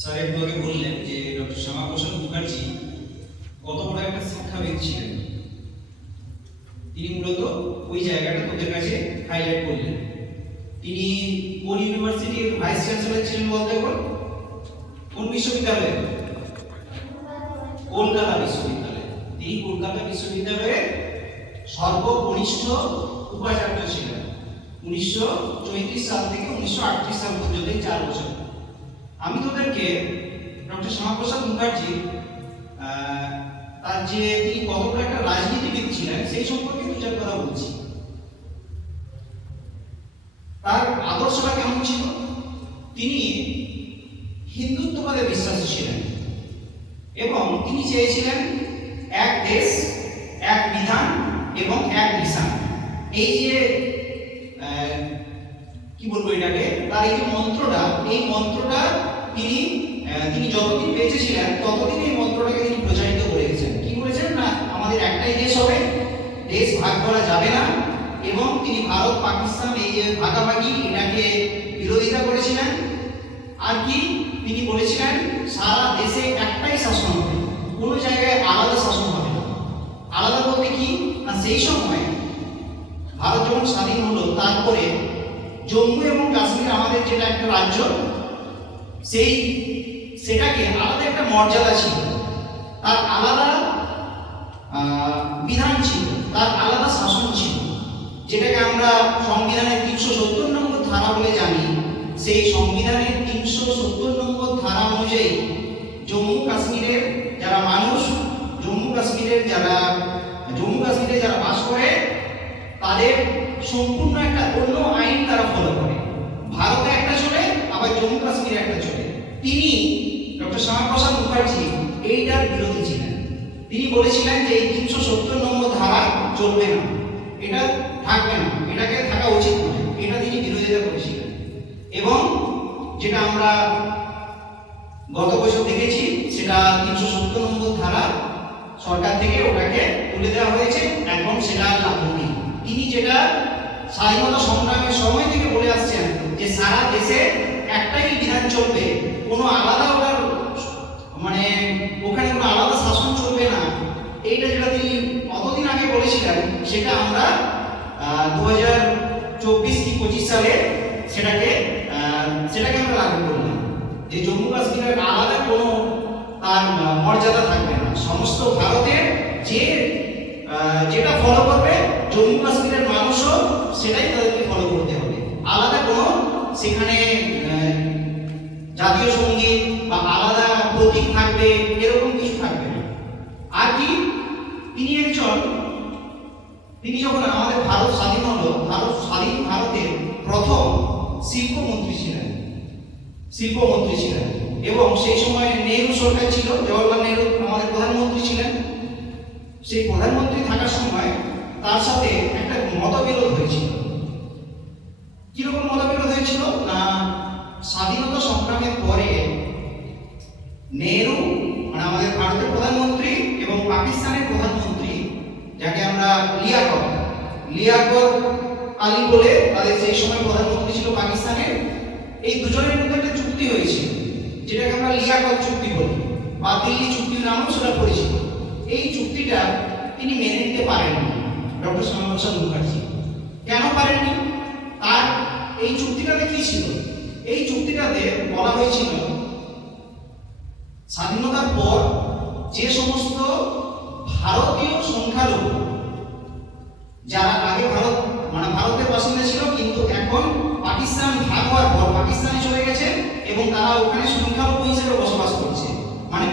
Sir একটু আগে বললেন যে ডক্টর শ্যামাপ্রসাদ মুখার্জি কত বড় একটা শিক্ষাবিদ ছিলেন। তিনি মূলত ওই জায়গাটা তোদের কাছে হাইলাইট করলেন। তিনি কোন ইউনিভার্সিটির ভাইস চ্যান্সেলর ছিলেন বলতে পারবেন? কোন বিশ্ববিদ্যালয়ে? কলকাতা বিশ্ববিদ্যালয়। তিনি কলকাতা বিশ্ববিদ্যালয়ের সর্বকনিষ্ঠ উপাচার্য ছিলেন 1934 সাল থেকে 1938 সাল পর্যন্ত, 4 বছর। আমি তোদেরকে ডক্টর শ্যামাপ্রসাদ মুখার্জি তার যে তিনি কত বড় একটা রাজনীতিবিদ ছিলেন সেই সম্পর্কে দু চার কথা বলছি। তার আদর্শটা কেমন ছিল? তিনি হিন্দুত্ববাদে বিশ্বাসী ছিলেন এবং তিনি চেয়েছিলেন এক দেশ, এক বিধান এবং এক নিশান। এই যে কি বলবো এটাকে, তার এই যে মন্ত্রটা, এই মন্ত্রটা তিনি যতদিন বেঁচে ছিলেন ততদিন এই মন্ত্রটাকে তিনি প্রচারিত করে গেছেন। কি বলেছেন না, আমাদের একটাই দেশ হবে, দেশ ভাগ করা যাবে না। এবং তিনি ভারত পাকিস্তান এই যে ভাগাভাগি এটাকে বিরোধিতা করেছিলেন। আর কি তিনি বলেছিলেন, সারা দেশে একটাই শাসন হবে, কোনো জায়গায় আলাদা শাসন হবে না। আলাদা বলতে কি না, সেই সময় ভারত যখন স্বাধীন হলো তারপরে জম্মু এবং কাশ্মীর আমাদের যেটা একটা রাজ্য, সেটাকে আলাদা একটা মর্যাদা ছিল, তার আলাদা বিধান ছিল, তার আলাদা শাসন ছিল, যেটাকে আমরা সংবিধানের 370 নম্বর ধারা বলে জানি। সেই সংবিধানের 370 নম্বর ধারা অনুযায়ী জম্মু কাশ্মীরের যারা মানুষ, জম্মু কাশ্মীরে যারা বাস করে, তাদের সম্পূর্ণ একটা অন্য আইন তারা ফলো করে। ভারতে একটা চলে, আবার জম্মু কাশ্মীরে একটা চলে। তিনি ডক্টর শ্যামাপ্রসাদ মুখার্জি এইটার বিরোধী ছিলেন। তিনি বলেছিলেন যে এই 370 নম্বর ধারা চলবে না, এটা থাকবে না, এটাকে থাকা উচিত নয়, এটা তিনি বিরোধিতা করেছিলেন। এবং যেটা আমরা গত বছর দেখেছি, সেটা 370 নম্বর ধারা সরকার থেকে ওটাকে তুলে দেওয়া হয়েছে, এখন সেটা লাগু নেই। তিনি যেটা স্বাধীনতা সংগ্রামের সময় থেকে বলে আসছেন যে সারা দেশে একটাই বিধান চলবে, কোনো আলাদা মানে ওখানে কোনো আলাদা শাসন চলবে না, এইটা যেটা তিনি অতদিন আগে বলেছিলেন, সেটা আমরা 2024 কি 25 সালে সেটাকে আমরা লাগু করলাম যে জম্মু কাশ্মীরের আলাদা কোনো তার মর্যাদা থাকবে না। সমস্ত ভারতের যেটা ফলো করবে জম্মু কাশ্মীরের মানুষও সেটাই তাদেরকে ফলো করতে হবে। আলাদা কোনো সেখানে জাতীয় সঙ্গীত বা আলাদা প্রতীক থাকবে এরকম কিছু থাকবে না। আর কি তিনি যখন আমাদের ভারত স্বাধীন হলো, ভারতের প্রথম শিল্পমন্ত্রী ছিলেন। এবং সেই সময় নেহরু সরকার ছিল, জওয়াহরলাল নেহরু আমাদের প্রধানমন্ত্রী ছিলেন। সেই প্রধানমন্ত্রী থাকার সময় তার সাথে একটা মতবিরোধ হয়েছিল। কিরকম মতবিরোধ হয়েছিল না, স্বাধীনতা সংগ্রামের পরে নেহরু মানে আমাদের ভারতের প্রধানমন্ত্রী এবং পাকিস্তানের প্রধানমন্ত্রী, যাকে আমরা লিয়াকত আলী বলে, তাদের সেই সময় প্রধানমন্ত্রী ছিল পাকিস্তানের, এই দুজনের মধ্যে একটা চুক্তি হয়েছিল, যেটাকে আমরা লিয়াকত চুক্তি বলি বা দিল্লি চুক্তির নামেও সেটা পরিচিত। এই চুক্তিটা তিনি মেনে নিতে পারেননি ডক্টর শ্যামাপ্রসাদ মুখার্জি। কেন পারেননি? তার এই চুক্তিটাতে কি ছিল? এই চুক্তিটাতে বলা হয়েছিল স্বাধীনতার পর যে সমস্ত ভারতীয় সংখ্যালঘু যারা আগে ভারতের বাসিন্দা ছিল কিন্তু এখন পাকিস্তান ভাগ হওয়ার পর পাকিস্তানে চলে গেছে এবং তারা ওখানে সংখ্যালঘু হিসেবে বসবাস করছে, মানে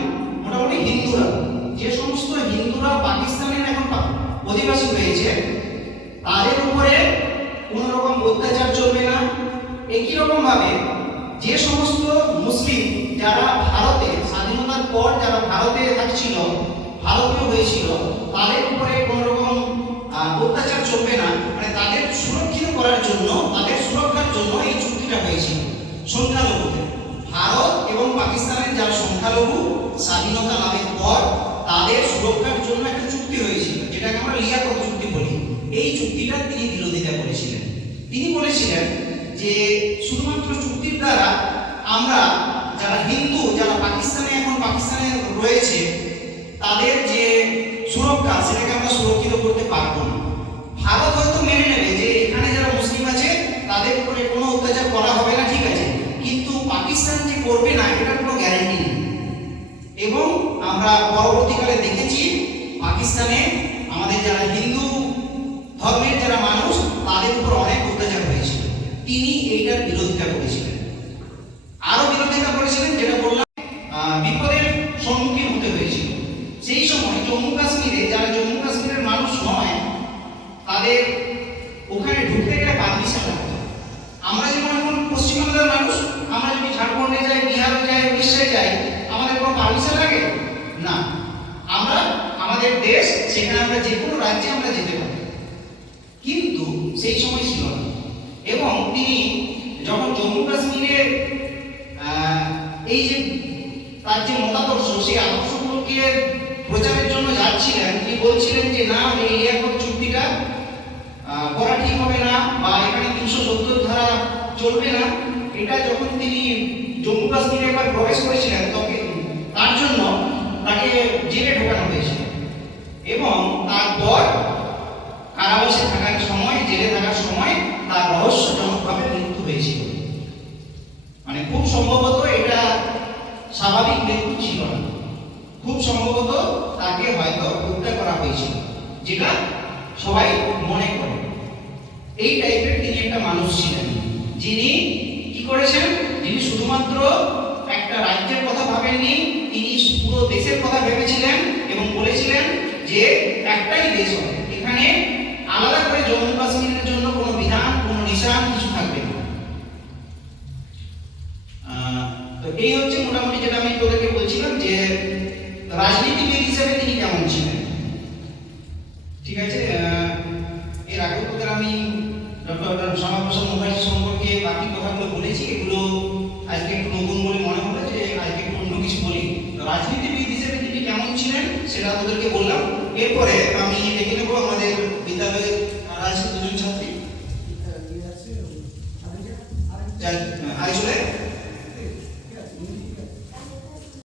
মোটামুটি হিন্দুরা, যে সমস্ত হিন্দুরা পাকিস্তানের এখন অধিবাসী হয়েছে, তাদের উপরে কোনো রকম অত্যাচার চলবে না। একই রকম ভাবে যে সমস্ত মুসলিম যারা ভারতে স্বাধীনতার পর যারা ভারতে থাকছিল, ভারতীয় হয়েছিল, তাদের উপরে কোনো রকম অত্যাচার চলবে না, মানে তাদের সুরক্ষিত করার জন্য, তাদের সুরক্ষার জন্য এই চুক্তিটা হয়েছিল। সংখ্যালঘুদের, ভারত এবং পাকিস্তানের যারা সংখ্যালঘু স্বাধীনতা লাভের পর তাদের সুরক্ষার জন্য একটা চুক্তি হয়েছিল, যেটাকে আমরা লিয়াকত চুক্তি বলি। এই চুক্তিটা তিনি বিরোধিতা করেছিলেন। তিনি বলেছিলেন যে শুধুমাত্র চুক্তির দ্বারা আমরা যারা হিন্দু তাদের যে সুরক্ষা সেটাকে আমরা সুরক্ষিত করতে পারবো না। ভারত হয়তো মেনে নেবে যে এখানে যারা মুসলিম আছে তাদের উপরে কোনো অত্যাচার করা হবে না, ঠিক আছে, কিন্তু পাকিস্তান যে করবে না এটার কোনো গ্যারান্টি নেই। এবং আমরা পরবর্তীকালে দেখেছি পাকিস্তানে আমাদের যারা হিন্দু ধর্মের যারা মানুষ তাদের উপর অনেক অত্যাচার হয়েছিল, তিনি এইটার বিরোধিতা করেছিলেন। আরো বিরোধিতা করেছিলেন, যেটা বললাম বিপদের সম্মুখীন হতে হয়েছিল। সেই সময় জম্মু কাশ্মীরে যারা জম্মু কাশ্মীরের মানুষ নয় তাদের ওখানে ঢুকতে গেলে পারমিশন লাগতো। আমরা যেমন এখন পশ্চিমবাংলার মানুষ, আমরা যদি ঝাড়খণ্ডে যাই, বিহারে যাই, উড়িষ্যায় যাই, আমাদের কোনো পারমিশন লাগে না। আমরা আমাদের দেশ, সেখানে আমরা যে কোনো রাজ্যে আমরা যেতে পারি, কিন্তু সেই সময় ছিল না। এবং তিনি যখন জম্মু কাশ্মীরের এই যে তার যে মতাদর্শ সেই আদর্শগুলোকে প্রচারের জন্য যাচ্ছিলেন, তিনি বলছিলেন যে না, এই এয়ারপোর্ট চুক্তিটা করা ঠিক হবে না, বা এখানে 370 ধারা চলবে না। এটা যখন তিনি জম্মু কাশ্মীরে একবার প্রবেশ করেছিলেন তখন তার জন্য তাকে জেলে ঢোকানো হয়েছিল এবং তারপর কারাবাসে থাকার সময়, জেলে থাকার সময় তার রহস্যজনকভাবে মৃত্যু হয়েছিল। মানে খুব সম্ভবত এটা স্বাভাবিক মৃত্যু ছিল না, খুব সম্ভবত তাকে হয়তো হত্যা করা হয়েছিল, যেটা সবাই মনে করে। এই টাইপের তিনি একটা মানুষ ছিলেন, যিনি কি করেছেন, যিনি শুধুমাত্র একটা রাজ্যের কথা ভাবেননি, তিনি পুরো দেশের কথা ভেবেছিলেন এবং বলেছিলেন যে একটাই দেশ হবে, এখানে আলাদা করে জম্মু কাশ্মীরের জন্য কোনো বিধান, কোনো নিশান কিছু থাকবে না। তো এই হচ্ছে মোটামুটি যেটা আমি তোদেরকে বলছিলাম যে রাজনীতিবিদ হিসেবে তিনি কেমন ছিলেন। ঠিক আছে, এর আগে তোদের আমি ডক্টর শ্যামাপ্রসাদ মুখার্জি সম্পর্কে বাকি কথাগুলো বলেছি, এগুলো আজকে একটু নতুন বলে মনে হলো যে আজকে একটু অন্য কিছু বলি। রাজনীতিবিদ হিসেবে তিনি কেমন ছিলেন সেটা তোদেরকে বললাম। এরপরে আমি